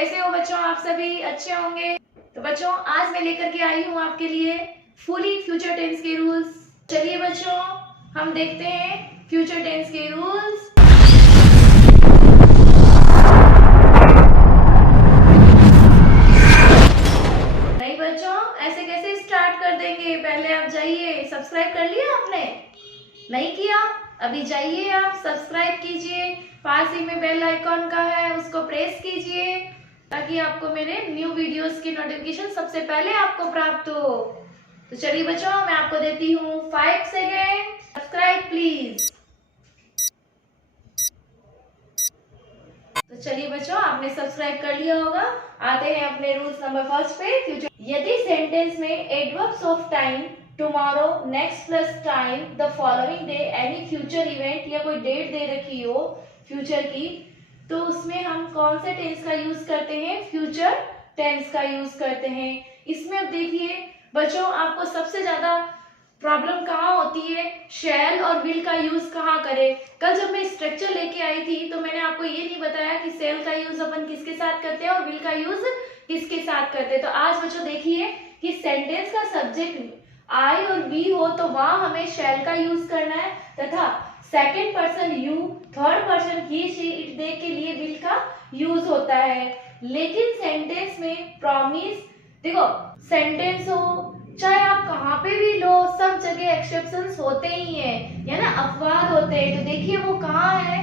कैसे हो बच्चों? आप सभी अच्छे होंगे। तो बच्चों आज मैं लेकर के आई हूँ आपके लिए फुली फ्यूचर टेंस के रूल्स। चलिए बच्चों हम देखते हैं फ्यूचर टेंस के रूल्स। नहीं बच्चों, ऐसे कैसे स्टार्ट कर देंगे? पहले आप जाइए, सब्सक्राइब कर लिया आपने? नहीं किया? अभी जाइए आप सब्सक्राइब कीजिए, पास ही में बेल आइकॉन का है उसको प्रेस कीजिए ताकि आपको मेरे न्यू वीडियोस की नोटिफिकेशन सबसे पहले आपको प्राप्त हो। तो चलिए बच्चों मैं आपको देती हूँ 5 सेकेंड। Subscribe please. तो चलिए बच्चों आपने सब्सक्राइब कर लिया होगा। आते हैं अपने रूल्स नंबर फर्स्ट पे। फ्यूचर यदि सेंटेंस में adverbs of time tomorrow, next plus time, the following day, any future event या कोई डेट दे रखी हो फ्यूचर की, तो उसमें हम कौन से टेंस का यूज करते हैं? फ्यूचर टेंस का यूज करते हैं। इसमें अब देखिए बच्चों आपको सबसे ज्यादा प्रॉब्लम कहाँ होती है? शैल और विल का यूज कहाँ करें? कल जब मैं स्ट्रक्चर लेके आई थी तो मैंने आपको ये नहीं बताया कि शैल का यूज अपन किसके साथ करते हैं और विल का यूज किसके साथ करते हैं। तो आज बच्चों देखिए कि सेंटेंस का सब्जेक्ट आई और वी हो तो वहां हमें शैल का यूज करना है, तथा second person you, third person he she it they के लिए विल का यूज होता है। लेकिन सेंटेंस में प्रॉमिस, देखो सेंटेंस हो चाहे आप कहाँ पे भी लो सब जगह एक्सेप्शंस होते ही हैं, या ना अपवाद होते हैं। तो देखिए वो कहाँ है?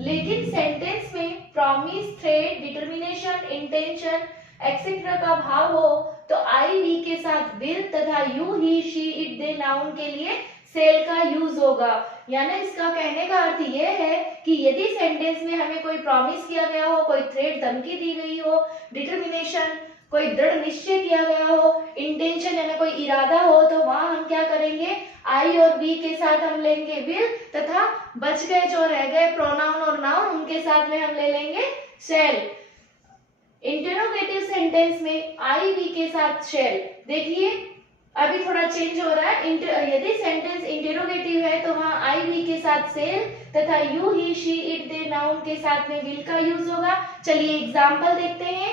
लेकिन सेंटेंस में promise, threat, determination, intention etcetera का भाव हो तो आई वी के साथ विल तथा you he she it they noun के लिए सेल का यूज होगा। यानी इसका कहने का अर्थ ये है कि यदि सेंटेंस में हमें कोई प्रॉमिस किया गया हो, कोई थ्रेट धमकी दी गई हो, डिटर्मिनेशन कोई दृढ़ निश्चय किया गया हो, इंटेंशन यानी कोई इरादा हो, तो वहां हम क्या करेंगे? आई और बी के साथ हम लेंगे विल तथा बच गए जो रह गए प्रोनाउन और नाउन उनके साथ में हम ले लेंगे शेल। इंटरोगेटिव सेंटेंस में आई वी के साथ शेल। देखिए अभी थोड़ा चेंज हो रहा है। यदि सेंटेंस इंटरोगेटिव है तो वहां आई वी के साथ सेल तथा you he she it they noun के साथ में विल का यूज होगा। चलिए एग्जांपल देखते हैं।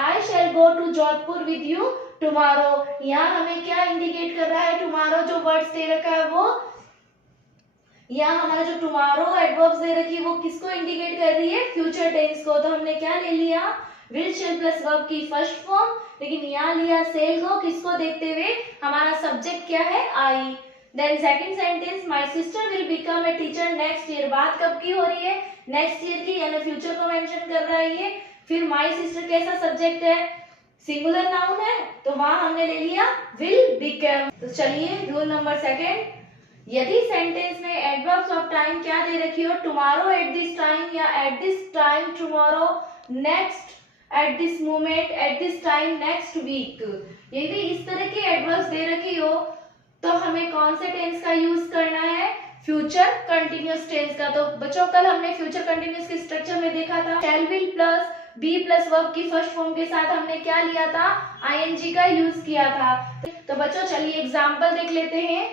I shall go to Jodhpur with you tomorrow. यहाँ हमें क्या इंडिकेट कर रहा है? टुमारो जो वर्ड्स दे रखा है वो, यहाँ हमारा जो टुमारो एडवर्ब्स दे रखी है वो किसको इंडिकेट कर रही है? फ्यूचर टेंस को। तो हमने क्या ले लिया? विल शैल प्लस वर्ब की फर्स्ट फॉर्म, लेकिन यहाँ लिया सेल को, किसको देखते हुए? हमारा सब्जेक्ट क्या है? I. Then second sentence, my sister will become a teacher next year. बात कब की हो रही है? नेक्स्ट ईयर की, यानी फ्यूचर को मेंशन कर रहा है ये। फिर माय सिस्टर कैसा सब्जेक्ट है? सिंगुलर नाउन है, तो वहां हमने ले लिया विल बिकम। तो चलिए रूल नंबर सेकंड, यदि सेंटेंस में एडवर्ब्स ऑफ टाइम क्या दे रखी हो? टुमारो एट दिस टाइम या at this time tomorrow, next at this moment, at this time next week, यदि इस तरह की एडवर्ब्स दे रखी हो तो हमें कौन से टेंस का यूज करना है? फ्यूचर कंटिन्यूअस टेंस का। तो बच्चों कल हमने फ्यूचर कंटिन्यूअस के स्ट्रक्चर में देखा था shall will plus be plus verb की फर्स्ट फॉर्म के साथ हमने क्या लिया था? आईएनजी का यूज किया था। तो बच्चों चलिए एग्जांपल देख लेते हैं।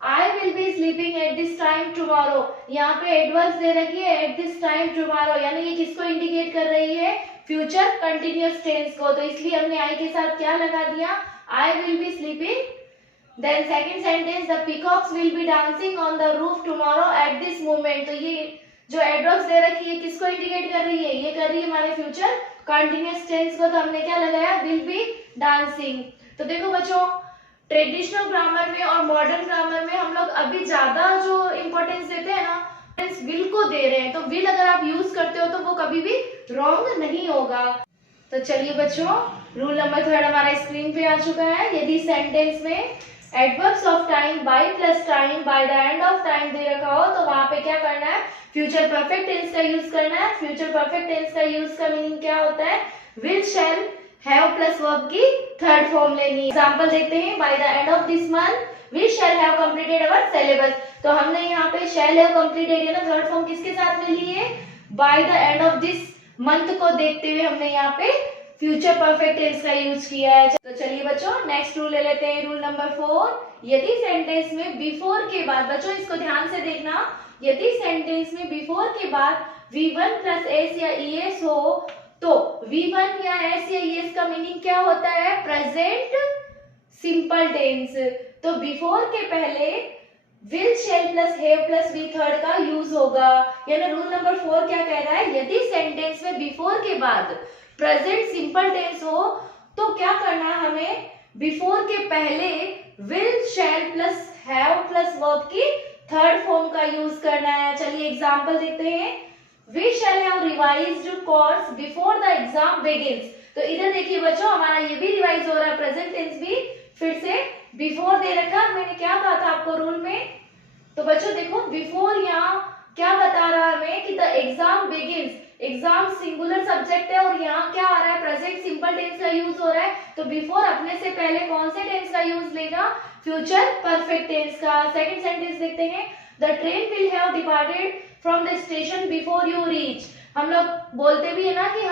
आई will be sleeping at this time tomorrow. यहाँ पे एडवर्ब्स दे रखी है एट दिस टाइम टुमारो, यानी ये किसको इंडिकेट कर रही है? फ्यूचर कंटिन्यूअस टेंस को। तो इसलिए हमने आई के साथ क्या लगा दिया? I will be sleeping. Then second sentence, the peacocks will be dancing on the roof tomorrow at this moment. तो ये जो एडवर्ब्स दे रखी है किसको इंडिकेट कर रही है? ये कर रही है हमारे फ्यूचर कंटिन्यूअस टेंस को। तो हमने क्या लगाया? Will be dancing. तो देखो बच्चों ट्रेडिशनल ग्रामर में और मॉडर्न ग्रामर में हम लोग अभी ज्यादा जो इंपॉर्टेंस देते हैं ना, विल को दे रहे हैं। तो विल अगर आप यूज करते हो तो वो कभी भी रॉन्ग नहीं होगा। तो चलिए बच्चों रूल नंबर थर्ड हमारे स्क्रीन पे आ चुका है। यदि सेंटेंस में adverbs of time by plus time by the end of time दे रखा हो तो वहां पे क्या करना है? फ्यूचर परफेक्ट टेंस का यूज करना है। फ्यूचर परफेक्ट टेंस का यूज का मीनिंग क्या होता है? Will shall have plus verb की थर्ड फॉर्म लेनी। एग्जांपल देखते हैं। By the end of this month we shall have completed our syllabus. तो हमने यहाँ पे शैल हैव कंप्लीटेड ना थर्ड फॉर्म किसके साथ में ली है? By the end of this month को देखते हुए हमने यहाँ पे फ्यूचर परफेक्ट टेंस का यूज किया है। तो चलिए बच्चों नेक्स्ट रूल ले लेते हैं। रूल नंबर 4, यदि सेंटेंस में बिफोर के बाद, बच्चों इसको ध्यान से देखना, यदि सेंटेंस में बिफोर के बाद V1 प्लस एस या ES हो तो V1 या S या ES का मीनिंग क्या होता है? Present simple tense. तो बिफोर के पहले will, shall plus have plus be third का यूज होगा। यानी रूल नंबर 4 क्या कह रहा है? यदि सेंटेंस में बिफोर के बाद प्रेजेंट सिंपल टेंस हो तो क्या करना है हमें? बिफोर के पहले will, shall plus have plus verb की थर्ड फॉर्म का यूज करना है। चलिए एग्जांपल देखते हैं। We shall have revised course before the exam begins। तो इधर देखिए बच्चों, हमारा ये भी रिवाइज हो रहा है, प्रेजेंट टेंस भी फिर से बिफोर दे रखा। मैंने क्या कहा था आपको रूल में? तो बच्चों देखो, बिफोर यहाँ क्या बता रहा है हमें कि the exam begins. Exam singular subject है और यहाँ क्या आ रहा है? प्रेजेंट सिंपल टेंस का यूज हो रहा है। तो बिफोर अपने से पहले कौन से टेंस का यूज लेगा? फ्यूचर परफेक्ट टेंस का। सेकंड सेंटेंस देखते हैं। The train will have departed from the station before you reach. हम लोग बोलते भी है ना कि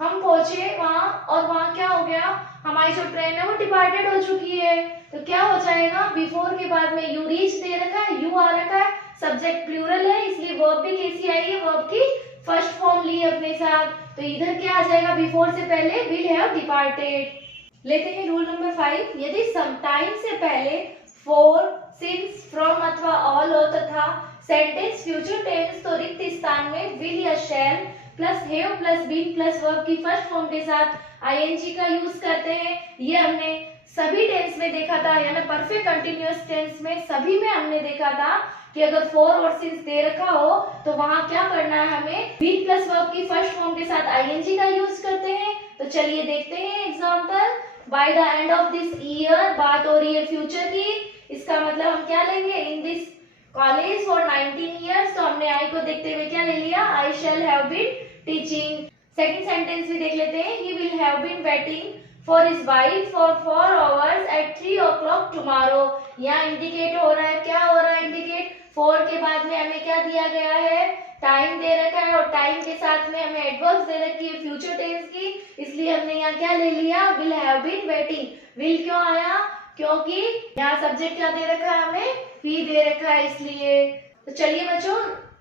हम पहुंचे वहां और वहां क्या हो गया? हमारी जो ट्रेन है वो डिपार्टेड हो चुकी है। तो क्या हो जाएगा? बिफोर के बाद में यू रीच दे रखा है, यू आ रखा है, सब्जेक्ट प्लूरल है, इसलिए वर्ब भी कैसी आई है? वर्ब की फर्स्ट फॉर्म ली है अपने साथ। तो इधर क्या आ जाएगा? बिफोर से पहले विल हैव डिपार्टेड। लेते हैं रूल नंबर 5। यदि समटाइम से पहले फॉर, सिंस, फ्रॉम अथवा ऑल हो तथा सेंटेंस फ्यूचर टेंस तो रिक्त स्थान में विल या shall plus have plus been plus verb की फर्स्ट फॉर्म के साथ आईएनजी का यूज करते हैं। ये हमने सभी टेंस में देखा था, यानी परफेक्ट कंटिन्यूअस टेंस में सभी में हमने देखा था कि अगर फॉर और सिंस दे रखा हो तो वहां क्या करना है? हमें बीन प्लस वर्ब की फर्स्ट फॉर्म के साथ आईएनजी का यूज करते हैं। तो चलिए देखते हैं example. Bye the end of this year, बात हो रही है फ्यूचर की। इसका मतलब हम क्या लेंगे? In this college for 19 years. तो हमने आई को देखते हुए क्या ले लिया? I shall have been teaching. Second sentence भी देख लेते हैं। He will have been waiting for his wife for 4 hours at 3 o'clock tomorrow. यहाँ इंडिकेट हो रहा है, क्या हो रहा है इंडिकेट? 4 के बाद में हमें क्या दिया गया है? टाइम दे रखा है और टाइम के साथ में हमें एडवर्ब्स दे रखी है फ्यूचर टेंस की, इसलिए हमने यहाँ क्या ले लिया? Will have been waiting. Will क्यों आया? क्योंकि यहाँ सब्जेक्ट क्या दे रखा है हमें? ही दे रखा है, इसलिए। तो चलिए बच्चों,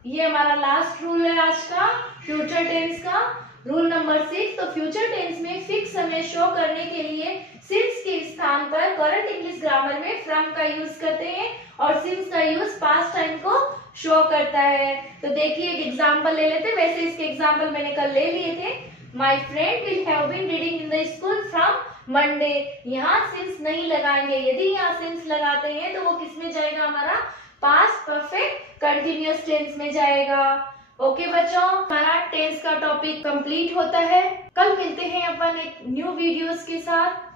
ये हमारा लास्ट रूल है आज का फ्यूचर टेंस का, रूल नंबर 6। तो फ्यूचर टेंस में फिक्स समय शो करने के लिए सिंस के स्थान पर करंट इंग्लिश ग्रामर में फ्रॉम का यूज करते हैं और सिंस का यूज पास्ट टाइम को शो करता है। तो देखिए एक एग्जांपल ले लेते हैं। वैसे इसके एग्जांपल मैंने कल ले लिए थे। My friend will have been reading in the school from Monday. यहाँ सिंस नहीं लगाएंगे। यदि यहाँ सिंस लगाते हैं तो वो किस में जाएगा? हमारा पास्ट परफेक्ट कंटिन्यूअस टेंस में जाएगा। ओके बच्चों, हमारा टेंस का टॉपिक कंप्लीट होता है। कल मिलते हैं अपन एक न्यू वीडियोस के साथ।